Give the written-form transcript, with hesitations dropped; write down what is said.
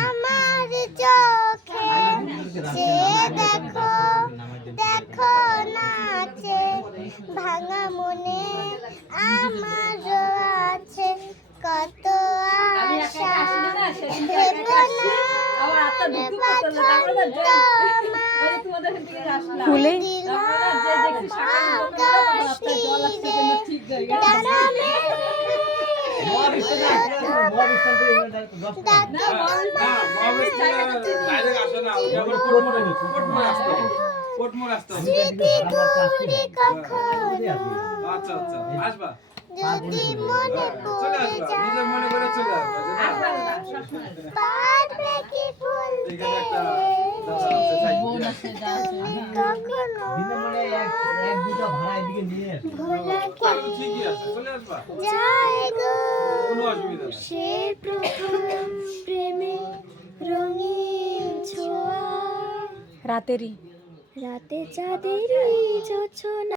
আমার চোখে সে দেখো দেখো নাচে ভাঙা মনে আমার আছে কত আশা ভেবো না খুলে যদি মনে পড়ে পারবে কি ভুলতে কখনো যায় গো সে প্রথম প্রেমে রঙিন ছোঁয়া রাতেরই রাতে চাঁদেরই জোছনা